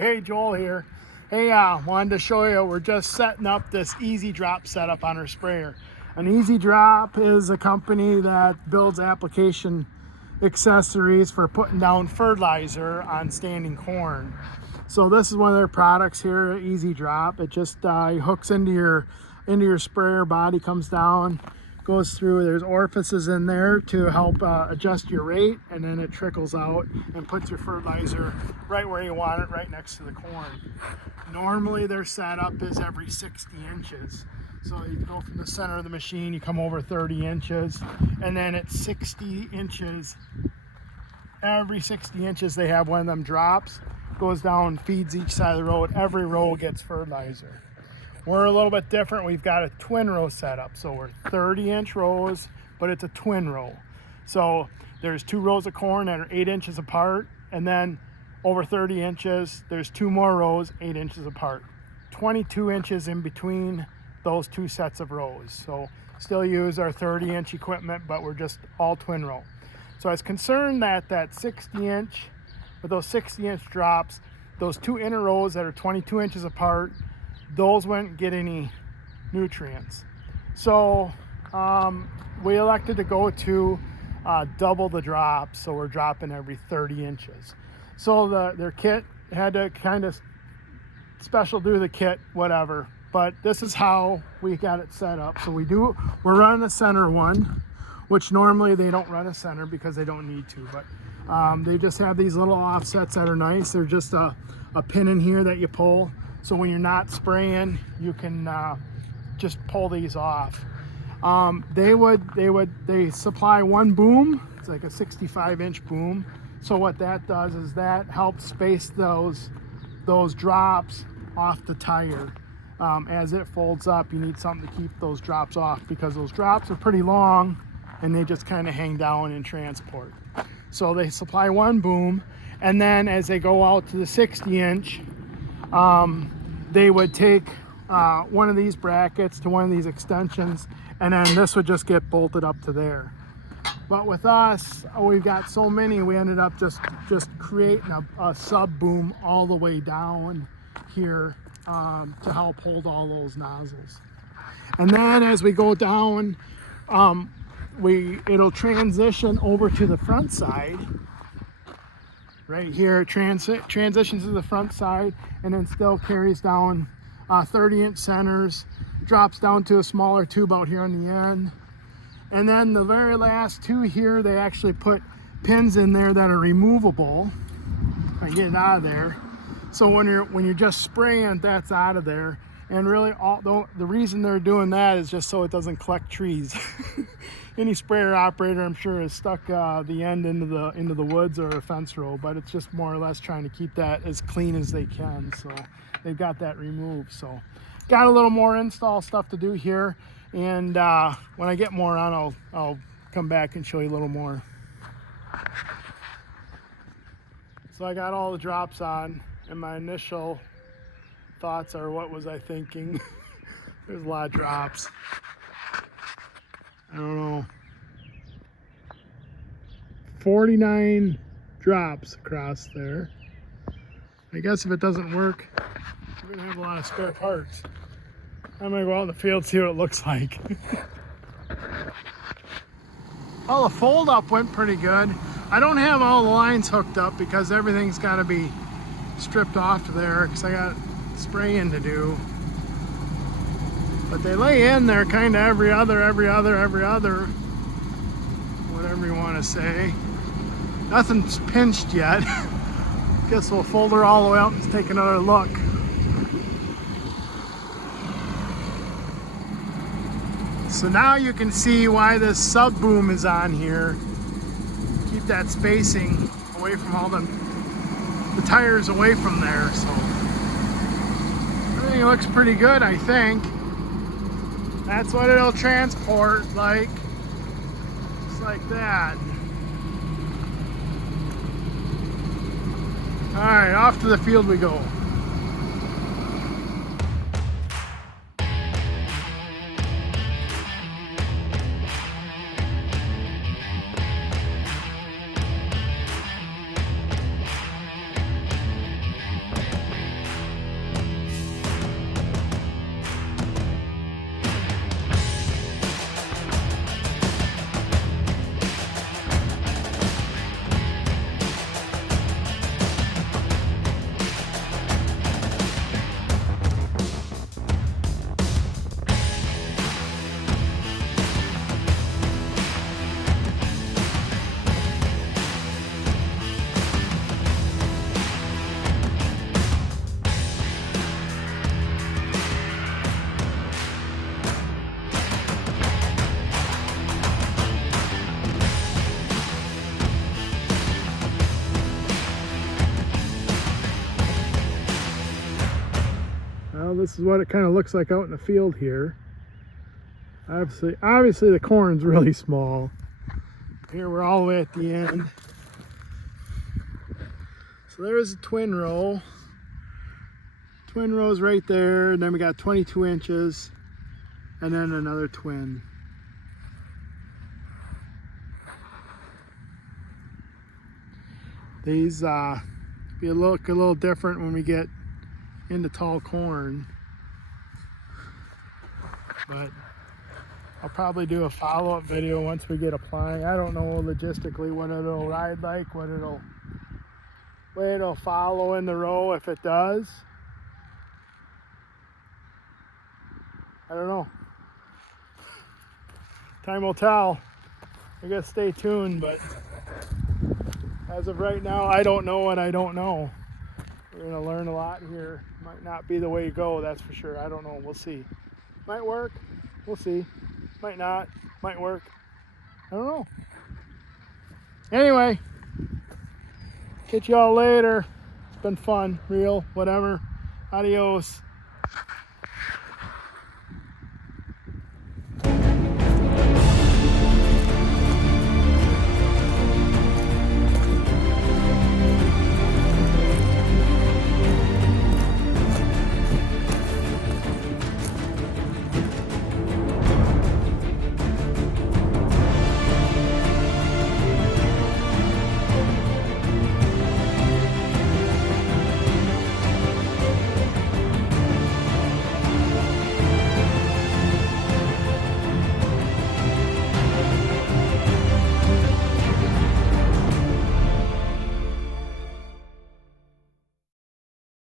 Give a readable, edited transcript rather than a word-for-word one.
Hey, Joel here. Hey, wanted to show you, we're just setting up this Easy Drop setup on our sprayer. An Easy Drop is a company that builds application accessories for putting down fertilizer on standing corn. So this is one of their products here, Easy Drop. It just hooks into your sprayer, body comes down, goes through. There's orifices in there to help adjust your rate, and then it trickles out and puts your fertilizer right where you want it, right next to the corn. Normally their setup is every 60 inches. So you go from the center of the machine, you come over 30 inches, and then at 60 inches, every 60 inches they have one of them drops, goes down, feeds each side of the road. Every row gets fertilizer. We're a little bit different. We've got a twin row setup. So we're 30-inch rows, but it's a twin row. So there's 2 rows of corn that are 8 inches apart, and then over 30 inches, there's 2 more rows 8 inches apart. 22 inches in between those 2 sets of rows. So still use our 30-inch equipment, but we're just all twin row. So I was concerned that that 60-inch, with those 60-inch drops, those 2 inner rows that are 22 inches apart, those wouldn't get any nutrients. So we elected to go to double the drop, so we're dropping every 30 inches. So their kit had to kind of special do the kit, whatever. But this is how we got it set up. So we're running a center one, which normally they don't run a center because they don't need to, but they just have these little offsets that are nice. They're just a pin in here that you pull. So when you're not spraying, you can just pull these off. They supply one boom. It's like a 65-inch boom. So what that does is that helps space those drops off the tire. As it folds up, you need something to keep those drops off because those drops are pretty long and they just kind of hang down in transport. So they supply one boom, and then as they go out to the 60-inch, they would take one of these brackets to one of these extensions, and then this would just get bolted up to there. But with us, we've got so many, we ended up just creating a sub boom all the way down here to help hold all those nozzles. And then as we go down, it'll transition over to the front side. Right here, transitions to the front side, and then still carries down 30-inch centers, drops down to a smaller tube out here on the end. And then the very last 2 here, they actually put pins in there that are removable. I get it out of there. So when you're just spraying, that's out of there. And really, the reason they're doing that is just so it doesn't collect trees. Any sprayer operator, I'm sure, has stuck the end into the woods or a fence row, but it's just more or less trying to keep that as clean as they can. So they've got that removed. So got a little more install stuff to do here, and when I get more on, I'll come back and show you a little more. So I got all the drops on, and my initial thoughts are, what was I thinking? There's a lot of drops. I don't know, 49 drops across there. I guess if it doesn't work, we're gonna have a lot of spare parts. I'm gonna go out in the field, see what it looks like. Well, the fold up went pretty good. I don't have all the lines hooked up because everything's gotta be stripped off there because I got spraying to do. But they lay in there kind of every other, whatever you want to say. Nothing's pinched yet. Guess we'll fold her all the way out and take another look. So now you can see why this sub boom is on here. Keep that spacing away from all the tires away from there. So everything looks pretty good, I think. That's what it'll transport like, just like that. All right, off to the field we go. Well, this is what it kind of looks like out in the field here. Obviously the corn's really small. Here we're all the way at the end. So there's a twin row. Twin row's right there, and then we got 22 inches, and then another twin. These look a little different when we get into tall corn, but I'll probably do a follow-up video once we get applying. I don't know logistically what it'll ride like, way it'll follow in the row if it does. I don't know. Time will tell. I guess stay tuned, but as of right now, I don't know what I don't know. We're gonna learn a lot here. Might not be the way to go, that's for sure. I don't know, we'll see. Might work, we'll see. Might not, might work. I don't know. Anyway, catch y'all later. It's been fun, real, whatever. Adios.